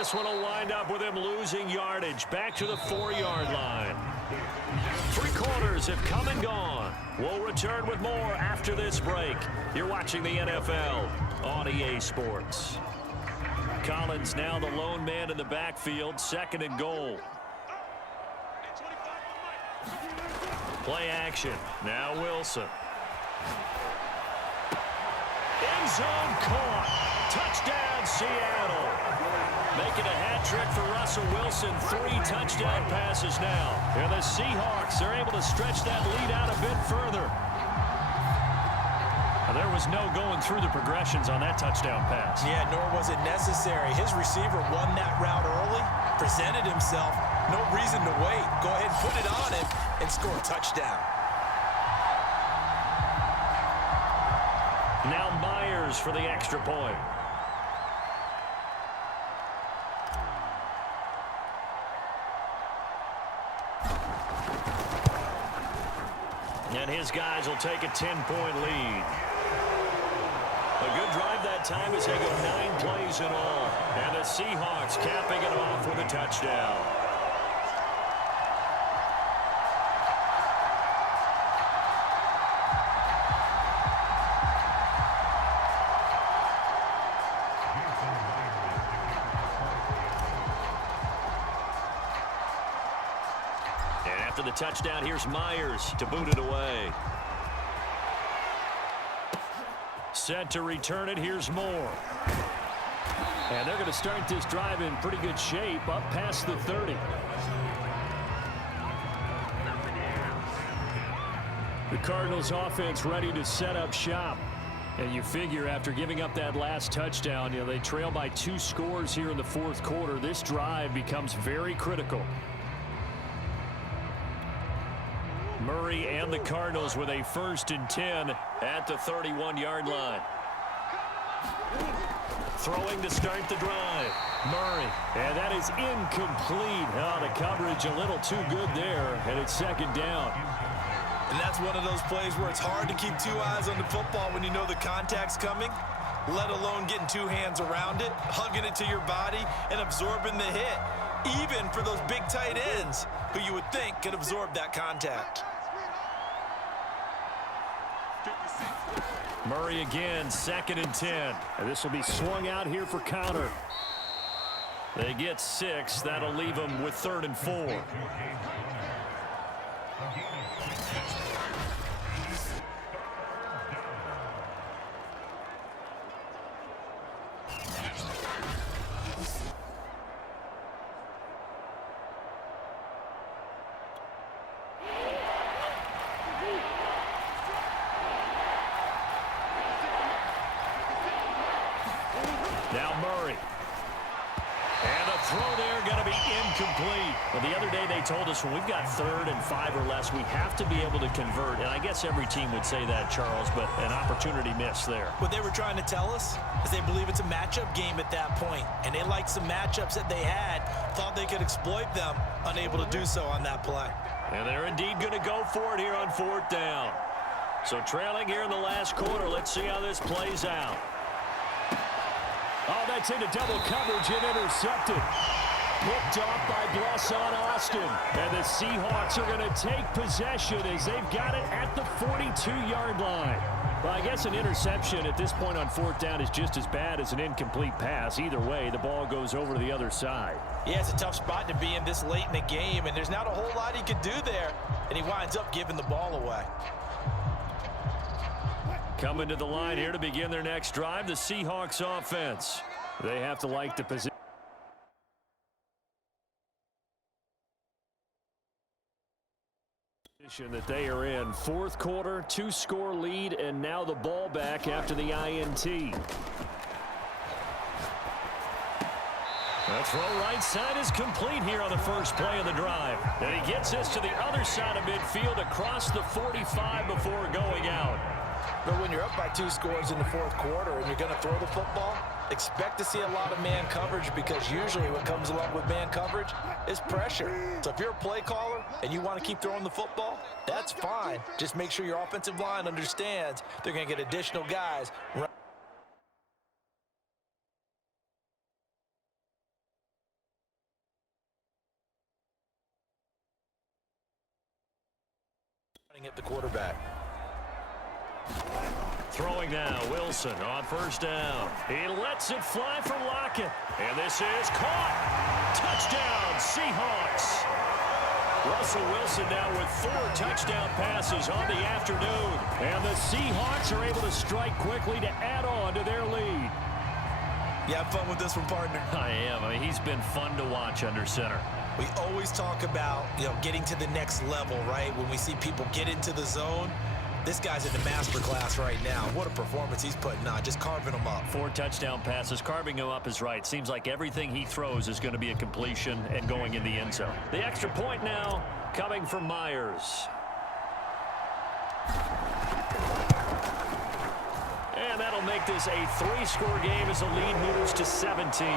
this one will wind up with him losing yardage back to the 4-yard line. 3 quarters have come and gone. We'll return with more after this break. You're watching the NFL on EA Sports. Collins now the lone man in the backfield, 2nd and goal. Play action. Now Wilson. End zone caught. Touchdown, Seattle. Making a hat trick for Russell Wilson. 3 touchdown passes now. And the Seahawks are able to stretch that lead out a bit further. There was no going through the progressions on that touchdown pass. Yeah, nor was it necessary. His receiver won that route early, presented himself. No reason to wait. Go ahead and put it on him and score a touchdown. Now Myers for the extra point. And his guys will take a 10-point lead. A good drive that time as they go 9 plays in all. And the Seahawks capping it off with a touchdown. And after the touchdown, here's Myers to boot it away. Set to return it. Here's Moore. And they're going to start this drive in pretty good shape up past the 30. The Cardinals offense ready to set up shop. And you figure after giving up that last touchdown, they trail by 2 scores here in the 4th quarter. This drive becomes very critical. Murray and the Cardinals with a 1st and 10 at the 31-yard line. Throwing to start the drive. Murray. And that is incomplete. Oh, the coverage a little too good there, and it's 2nd down. And that's one of those plays where it's hard to keep 2 eyes on the football when you know the contact's coming, let alone getting 2 hands around it, hugging it to your body, and absorbing the hit, even for those big tight ends who you would think could absorb that contact. Murray again, 2nd and 10. And this will be swung out here for counter. They get 6. That'll leave them with 3rd and 4. Now Murray. And the throw there going to be incomplete. Well, the other day they told us when we've got 3rd and 5 or less, we have to be able to convert. And I guess every team would say that, Charles, but an opportunity missed there. What they were trying to tell us is they believe it's a matchup game at that point. And they liked some matchups that they had, thought they could exploit them, unable to do so on that play. And they're indeed going to go for it here on 4th down. So trailing here in the last quarter, let's see how this plays out. Oh, that's into double coverage and intercepted. Picked off by Blesson Austin. And the Seahawks are going to take possession as they've got it at the 42-yard line. Well, I guess an interception at this point on 4th down is just as bad as an incomplete pass. Either way, the ball goes over to the other side. Yeah, it's a tough spot to be in this late in the game, and there's not a whole lot he could do there, and he winds up giving the ball away. Coming to the line here to begin their next drive, the Seahawks offense. They have to like the position that they are in. 4th quarter, 2-score lead, and now the ball back after the INT. The throw right side is complete here on the first play of the drive. And he gets this to the other side of midfield across the 45 before going out. But when you're up by 2 scores in the 4th quarter and you're going to throw the football, expect to see a lot of man coverage, because usually what comes along with man coverage is pressure. So if you're a play caller and you want to keep throwing the football, that's fine. Just make sure your offensive line understands they're going to get additional guys At the quarterback. Throwing now, Wilson on first down. He lets it fly for Lockett. And this is caught. Touchdown, Seahawks. Russell Wilson now with 4 touchdown passes on the afternoon. And the Seahawks are able to strike quickly to add on to their lead. You have fun with this one, partner? I am. I mean, he's been fun to watch under center. We always talk about, getting to the next level, right? When we see people get into the zone, this guy's in the master class right now. What a performance he's putting on, just carving them up. 4 touchdown passes, carving him up is right. Seems like everything he throws is going to be a completion and going in the end zone. The extra point now coming from Myers. And that'll make this a 3-score game as the lead moves to 17.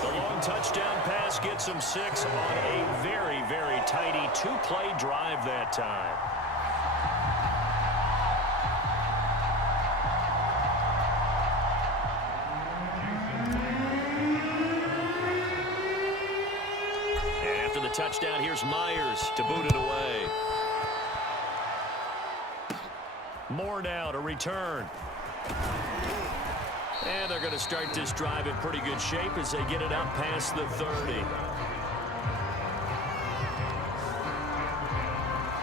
The long touchdown pass gets him 6 on a very, very tidy 2-play drive that time. And after the touchdown, here's Myers to boot it away. Moore now to return. And they're going to start this drive in pretty good shape as they get it up past the 30.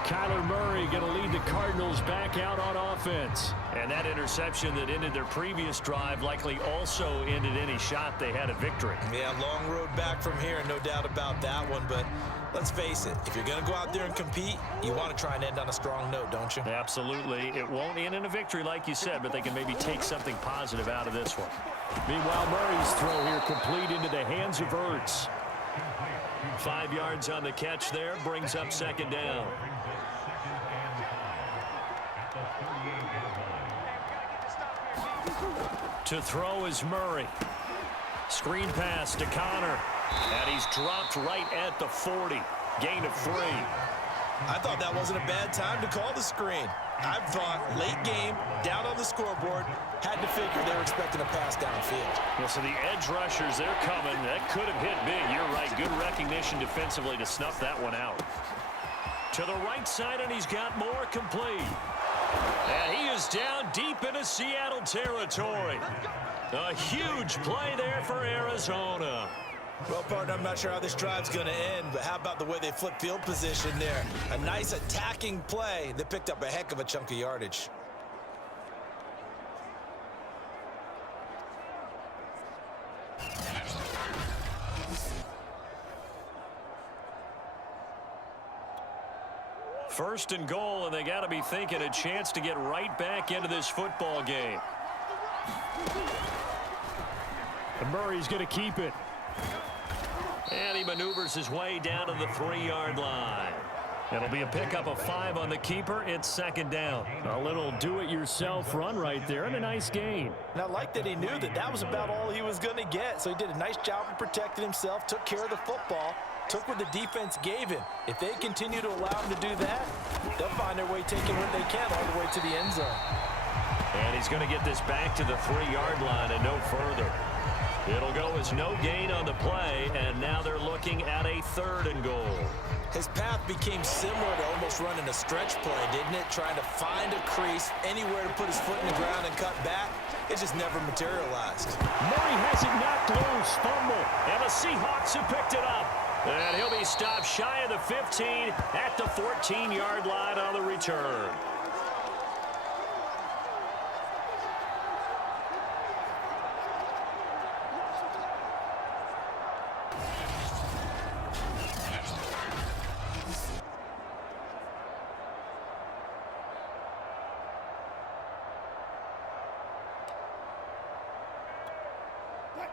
Kyler Murray going to lead the Cardinals back out on offense. And that interception that ended their previous drive likely also ended any shot they had at victory. Yeah, long road back from here, no doubt about that one. But let's face it, if you're going to go out there and compete, you want to try and end on a strong note, don't you? Absolutely. It won't end in a victory like you said, but they can maybe take something positive out of this one. Meanwhile, Murray's throw here complete into the hands of Ertz. 5 yards on the catch there, brings up second down. To throw is Murray. Screen pass to Connor. And he's dropped right at the 40. Gain of 3. I thought that wasn't a bad time to call the screen. I thought late game, down on the scoreboard, had to figure they were expecting a pass downfield. Yeah, so the edge rushers, they're coming. That could have hit big. You're right. Good recognition defensively to snuff that one out. To the right side, and he's got more complete. And he is down deep into Seattle territory. A huge play there for Arizona. Well, partner, I'm not sure how this drive's going to end, but how about the way they flip field position there? A nice attacking play that picked up a heck of a chunk of yardage. First and goal, and they got to be thinking a chance to get right back into this football game. And Murray's going to keep it. And he maneuvers his way down to the 3-yard line. It'll be a pickup of 5 on the keeper. It's second down. A little do-it-yourself run right there and a nice gain. And I like that he knew that that was about all he was going to get. So he did a nice job of protecting himself, took care of the football, took what the defense gave him. If they continue to allow him to do that, they'll find their way taking what they can all the way to the end zone. And he's going to get this back to the 3-yard line and no further. It'll go as no gain on the play, and now they're looking at a 3rd and goal. His path became similar to almost running a stretch play, didn't it? Trying to find a crease, anywhere to put his foot in the ground and cut back. It just never materialized. Murray has it knocked loose, fumble, and the Seahawks have picked it up. And he'll be stopped shy of the 15 at the 14-yard line on the return.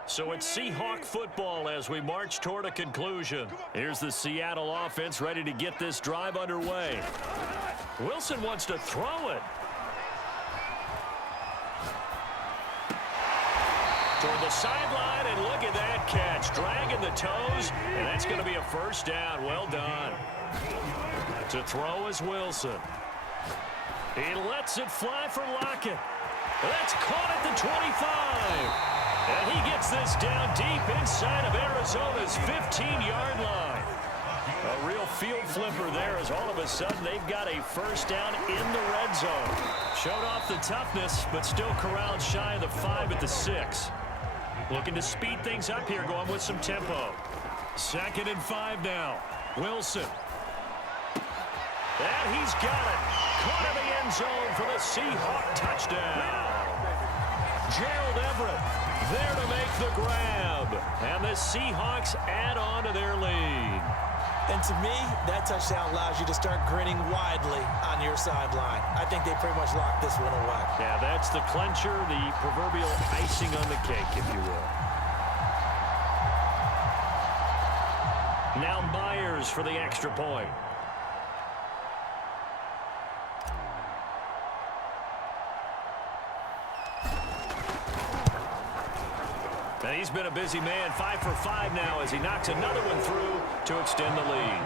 So it's Seahawk football as we march toward a conclusion. Here's the Seattle offense ready to get this drive underway. Wilson wants to throw it. Toward the sideline, and look at that catch. Dragging the toes, and that's going to be a first down. Well done. To throw is Wilson. He lets it fly for Lockett. That's caught at the 25. And he gets this down deep inside of Arizona's 15-yard line. A real field flipper there as all of a sudden they've got a first down in the red zone. Showed off the toughness, but still corralled shy of the 5 at the 6. Looking to speed things up here, going with some tempo. 2nd and 5 now. Wilson. And he's got it. Caught in the end zone for the Seahawk touchdown. Gerald Everett there to make the grab. And the Seahawks add on to their lead. And to me, that touchdown allows you to start grinning widely on your sideline. I think they pretty much locked this one away. Yeah, that's the clincher, the proverbial icing on the cake, if you will. Now Myers for the extra point. And he's been a busy man, 5 for 5 now as he knocks another one through to extend the lead.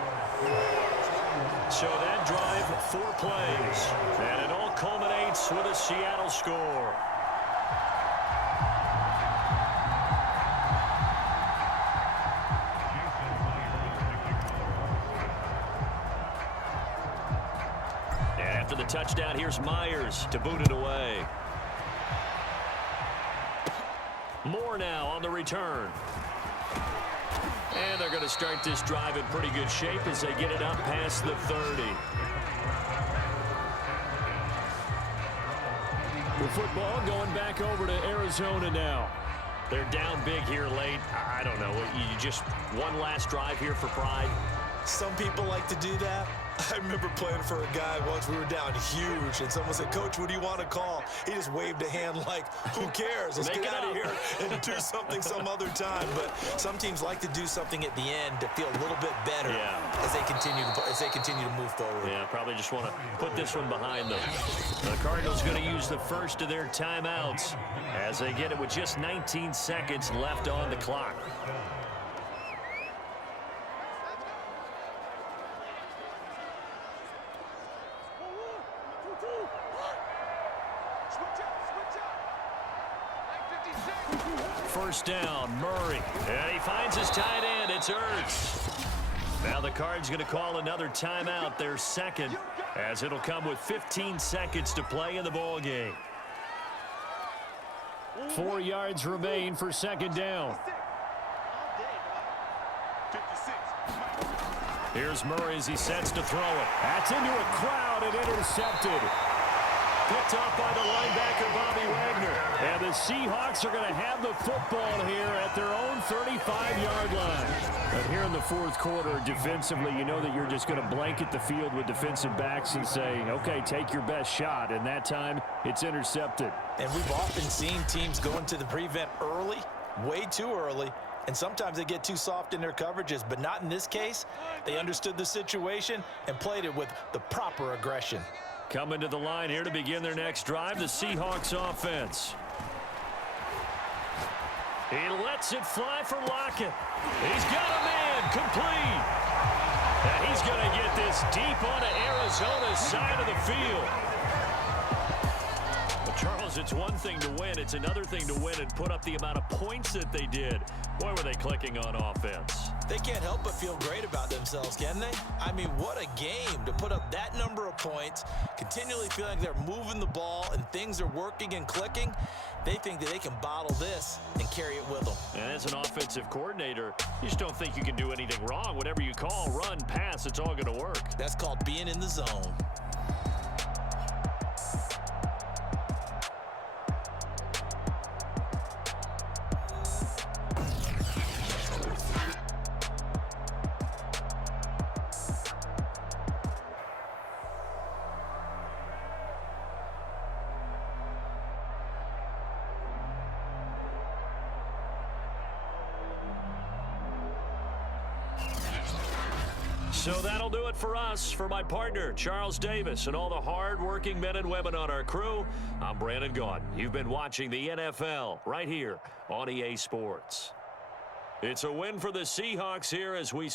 So that drive, 4 plays, and it all culminates with a Seattle score. And after the touchdown, here's Myers to boot it away. Moore now on the return. And they're going to start this drive in pretty good shape as they get it up past the 30. The football going back over to Arizona now. They're down big here late. I don't know. You just one last drive here for pride. Some people like to do that. I remember playing for a guy once. We were down huge, and someone said, "Coach, what do you want to call?" He just waved a hand like, who cares? Let's get out of here and do something some other time. But some teams like to do something at the end to feel a little bit better as they continue to move forward. Yeah, probably just want to put this one behind them. The Cardinals going to use the first of their timeouts as they get it with just 19 seconds left on the clock. First down, Murray. And he finds his tight end. It's Ertz. Now the Cards going to call another timeout, their second, as it'll come with 15 seconds to play in the ball game. 4 yards remain for second down. Here's Murray as he sets to throw it. That's into a crowd and intercepted. Picked off by the linebacker, Bobby Wagner. And the Seahawks are going to have the football here at their own 35-yard line. But here in the fourth quarter, defensively, you know that you're just going to blanket the field with defensive backs and say, okay, take your best shot. And that time, it's intercepted. And we've often seen teams go into the prevent early, way too early. And sometimes they get too soft in their coverages, but not in this case. They understood the situation and played it with the proper aggression. Coming to the line here to begin their next drive, the Seahawks offense. He lets it fly for Lockett. He's got a man complete. And he's going to get this deep onto Arizona's side of the field. But Charles, it's one thing to win. It's another thing to win and put up the amount of points that they did. Boy, were they clicking on offense. They can't help but feel great about themselves, can they? I mean, what a game to put up that number of points, continually feeling like they're moving the ball and things are working and clicking. They think that they can bottle this and carry it with them. And as an offensive coordinator, you just don't think you can do anything wrong. Whatever you call, run, pass, it's all going to work. That's called being in the zone. So that'll do it for us. For my partner, Charles Davis, and all the hard-working men and women on our crew, I'm Brandon Gaudin. You've been watching the NFL right here on EA Sports. It's a win for the Seahawks here as we